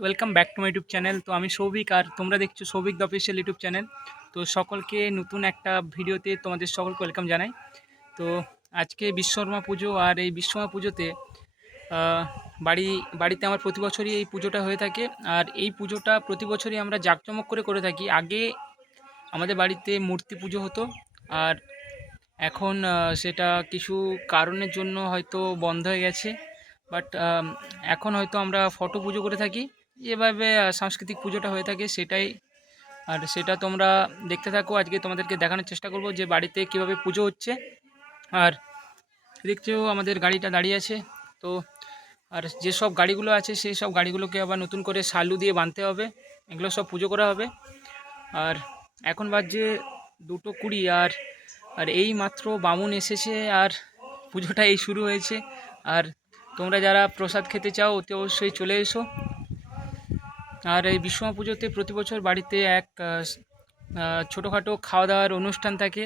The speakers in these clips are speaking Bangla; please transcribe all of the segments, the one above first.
Welcome back to my YouTube channel. তো আমি সৌভিক, আর তোমরা দেখছো Souvik the official YouTube channel. তো সকলকে নতুন একটা ভিডিওতে তোমাদের সকলকে ওয়েলকাম জানাই। তো আজকে বিশ্বকর্মা পুজো, আর এই বিশ্বকর্মা পুজোতে বাড়িতে আমার প্রতি বছরই এই পুজোটা হয়ে থাকে। আর এই পুজোটা প্রতি বছরই আমরা জাঁকজমক করে থাকি। আগে আমাদের বাড়িতে মূর্তি পুজো হতো, আর এখন সেটা কিছু কারণের জন্য হয়তো বন্ধ হয়ে গেছে। বাট এখন হয়তো আমরা ফটো পুজো করে থাকি, যেভাবে সাংস্কৃতিক পুজোটা হয়ে থাকে সেটাই। আর সেটা তোমরা দেখতে থাকো। আজকে তোমাদেরকে দেখানোর চেষ্টা করব যে বাড়িতে কিভাবে পুজো হচ্ছে। আর দেখছো আমাদের গাড়িটা দাঁড়িয়ে আছে। তো আর যেসব গাড়িগুলো আছে সেই সব গাড়িগুলোকে আবার নতুন করে সালু দিয়ে বাঁধতে হবে, এগুলো সব পুজো করা হবে। আর এখন বাজছে 2:20, আর আর এই মাত্র বামুন এসেছে, আর পুজোটা এই শুরু হয়েছে। আর তোমরা যারা প্রসাদ খেতে চাও অতি অবশ্যই চলে এসো। আর এই বিশ্বকর্মা পুজোতে প্রতি বছর বাড়িতে এক ছোটোখাটো খাওয়া দাওয়ার অনুষ্ঠান থাকে।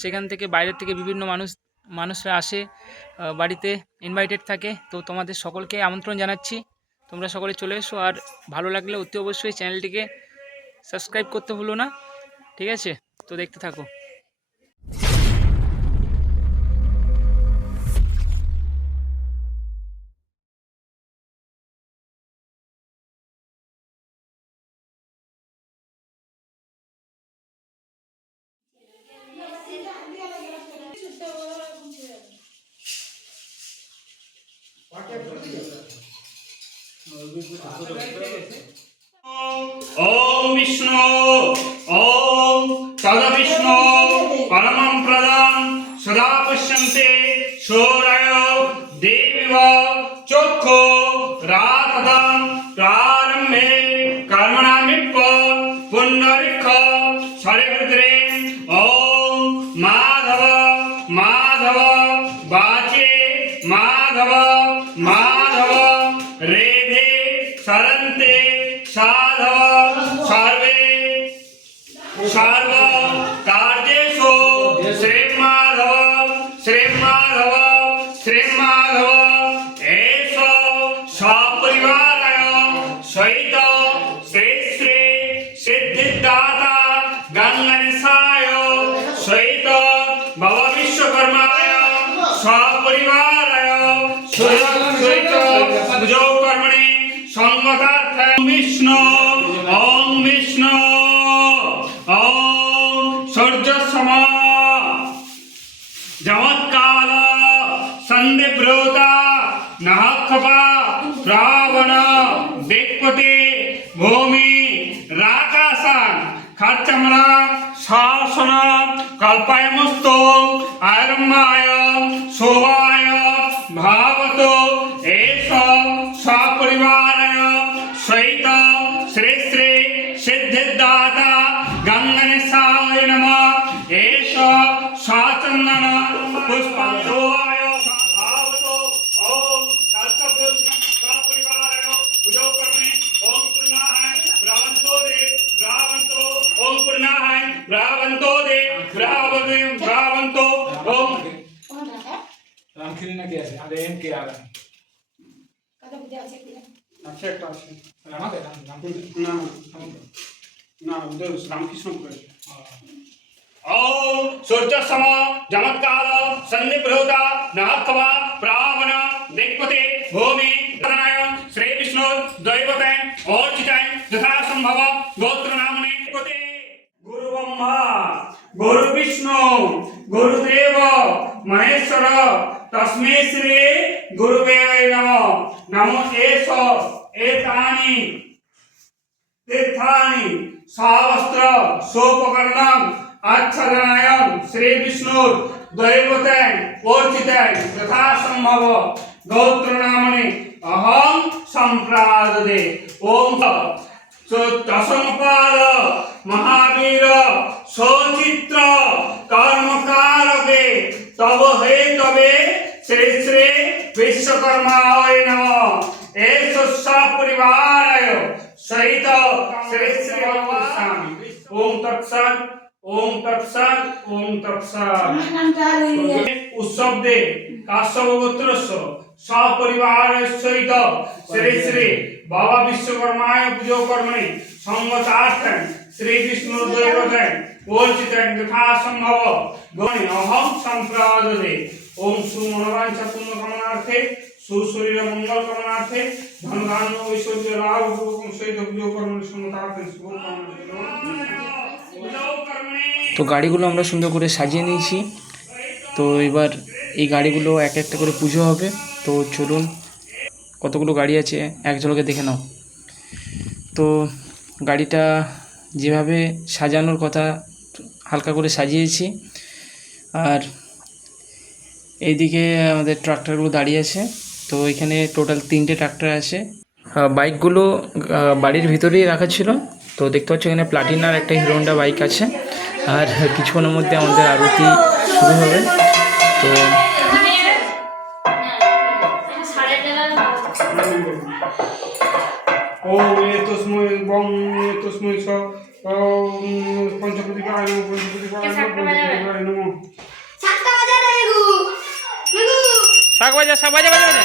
সেখান থেকে বাইরের থেকে বিভিন্ন মানুষরা আসে, বাড়িতে ইনভাইটেড থাকে। তো তোমাদের সকলকে আমন্ত্রণ জানাচ্ছি, তোমরা সকলে চলে এসো। আর ভালো লাগলে অতি অবশ্যই চ্যানেলটিকে সাবস্ক্রাইব করতে ভুলো না, ঠিক আছে? তো দেখতে থাকো। ओम विष्णु ओम तदविष्णु परमं प्रदं सदा पश्यन्ते शौर्य देवीव चक्षु रातदं प्रारम्भे कर्मणामिप्प पुण्डरीक शरीरे ओम माधव माधव वाचे माधव माधव रेधे सरन्ते साधव सर्वे सर्व कार्येषु श्रीमाधव श्रीमाधव श्रीमाधव एष सपरिवाराय सहित श्री श्री सिद्धिदाता गंगणेशाय सहित भव विश्वकर्माय सपरिवाराय सहित पूजो कर्मणि संगतार्थं विष्णु ओम विष्णु ओम सूर्यसम जमत्काल संदिव्रोता नहखपा रावण दिक्पते भूमि राकाशान खर्चमरा शासन कल्पयमुस्तो आरम्भाय शोभाय भावतो एष सपरिवाराय सहित श्री श्री सिद्धिदाता गंगणेशाय नमः एष सचन्दन पुष्पांशोभाय भावतो ओम तत्सपुरुषं सपरिवाराय पूजो कर्मणि ओम पूर्णाहाय ब्रावन्तो दे ब्रावन्तो ओम पूर्णाहाय ब्रावन्तो दे ब्रावन्तो ओम রামখিরি নাকি আছে আরে এম কে আর কত বুঝে আছে কি আচ্ছা একটা আছে আমাদের রামপুর না না উদয় রামকৃষ্ণপুর ओम सूर्यसम जमत्काल संदिव्रोता नहखवा प्रावण दिक्पते भूमि श्री विष्णु दैवतेन अर्चितेन यथा संभव गोत्र नामने दिक्पते गुरु ब्रह्मा गुरु विष्णु गुरुदेव महेश्वर तस्मै श्री गुरुवे नमः नमो एष एतानि तीर्थानि सहस्त्र सोपकर्णं आच्छादनायं श्री विष्णु दैवतेन अर्चितेन यथा संभव गोत्र नामनि अहं संप्राददे ओम दशमपाद महावीर सचित्र कर्मकारके तव हे तवे श्री श्री विश्वकर्माय नमः एष सपरिवाराय सहित श्री श्री ओम तत्सत् ओम तत्सत् ओम तत्सत् उत्सव दे काश्यप गोत्रस्य সপরিবার সহিত শ্রী শ্রী বাবা বিশ্বকর্মায় পুজো কর্মণি সঙ্গতার্থং শ্রীকৃষ্ণ দৈবতেন পরিচিতেন যথা সম্ভব গণি অহং সম্প্রদদে ওম সুমনোবাঞ্ছা পূর্ণ কামনার্থে সুশরীর মঙ্গল কামনার্থে ধনধান্য ঐশ্বর্য লাভ উপভোগ সহিত পুজো কর্মণি সঙ্গতার্থে শুভ কামনা। তো গাড়িগুলো আমরা সুন্দর করে সাজিয়ে নিয়েছি। তো এবার এই গাড়িগুলো এক একটা করে পুজো হবে। তো চলুন, কতগুলো গাড়ি আছে এক ঝলকে দেখে নাও। তো গাড়িটা যেভাবে সাজানোর কথা হালকা করে সাজিয়েছি। আর এইদিকে আমাদের ট্রাক্টরগুলো দাঁড়িয়ে আছে। তো এখানে টোটাল 3টে ট্রাক্টর আছে। বাইকগুলো বাড়ির ভিতরেই রাখা ছিল। তো দেখতে পাচ্ছ এখানে প্লাটিনার একটা হিরো হোন্ডা বাইক আছে। আর কিছুক্ষণের মধ্যে আমাদের আরতি শুরু হবে। তো ওম এতস্মৈ বং এতস্মৈ স পঞ্চপ্রদীপায় নমঃ পঞ্চপ্রদীপায় নমঃ। শাক বাজা শাক বাজা বাজা বাজা।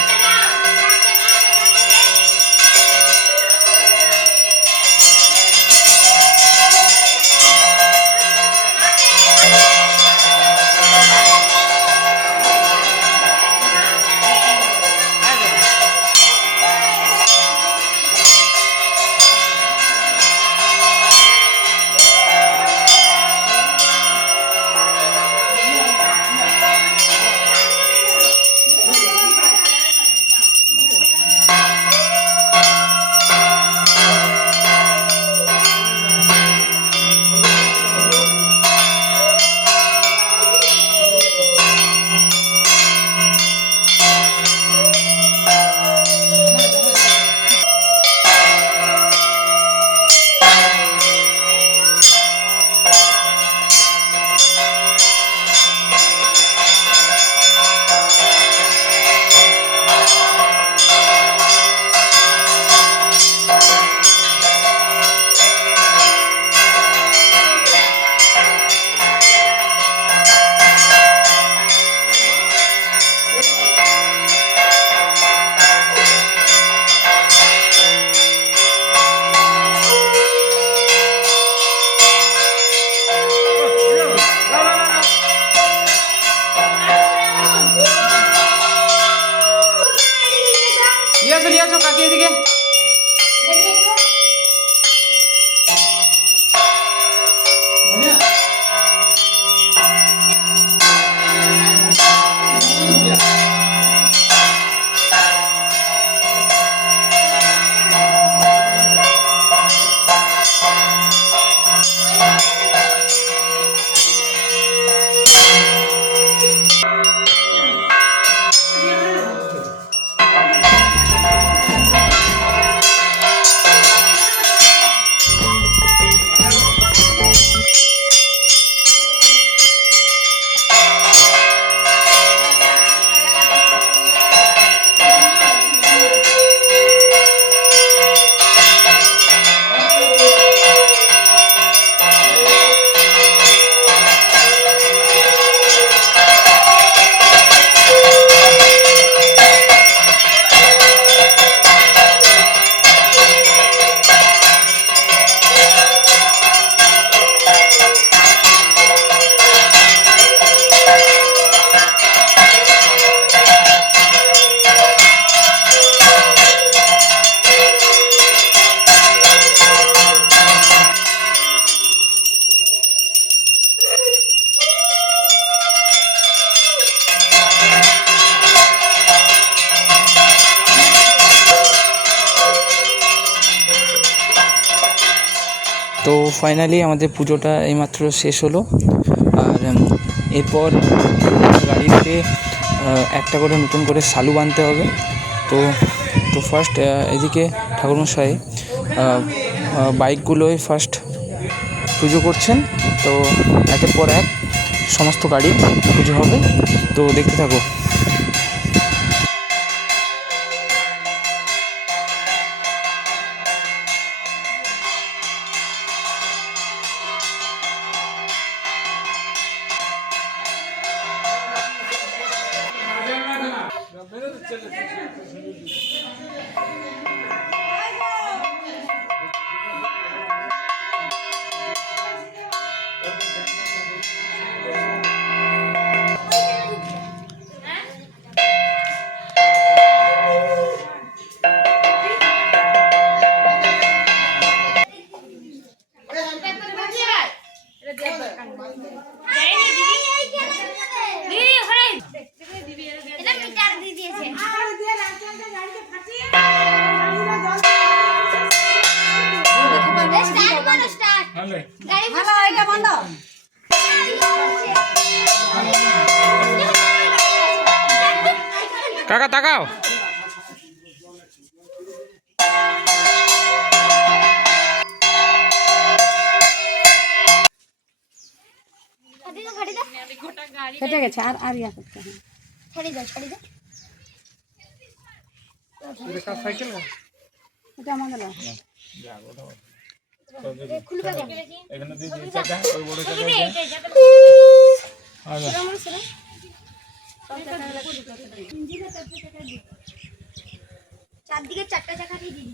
নিয়ে আসো কাকি এদিকে। তো ফাইনালি আমাদের পুজোটা এইমাত্র শেষ হলো। আর এরপর গাড়িতে একটা করে নতুন করে সালু বানতে হবে। তো তো ফার্স্ট এদিকে ঠাকুরমশাই বাইকগুলোই ফার্স্ট পুজো করছেন। তো একের পর এক সমস্ত গাড়ি পুজো হবে। তো দেখতে থাকো। चल হলে হ্যালো এটা বন্ধ কাকা তাকাও। ফেটে গেছে আর আর ইয়া করতে হবে ছাড়ি দাও এটা সাইকেল না এটা আমাদের না এখানে দিয়ে চাকা ওই বড় চাকা আছে চারদিকে চারটা চাকা দিয়ে দিই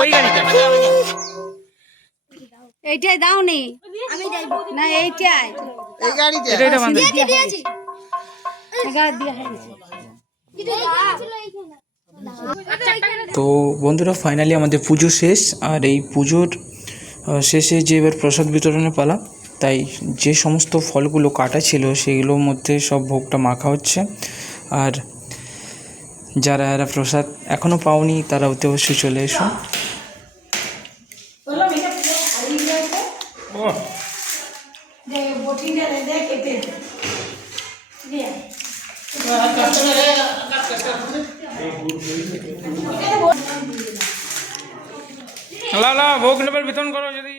ওই গাড়িটা এইটাই দাও নি আমি না এইটাই এই গাড়িতে এটা বান্ধব। দিয়েছি গাড়ি দিয়ে হয়েছে তো বন্ধুরা ফাইনালি আমাদের পুজো শেষ। আর এই পুজোর শেষে যে এবার প্রসাদ বিতরণের পালা, তাই যে সমস্ত ফলগুলো কাটা ছিল সেগুলোর মধ্যে সব ভোগটা মাখা হচ্ছে। আর যারা এরা প্রসাদ এখনও পাওনি তারা অতি অবশ্যই চলে এসো। ভোগ নেবার বিতরণ করো যদি।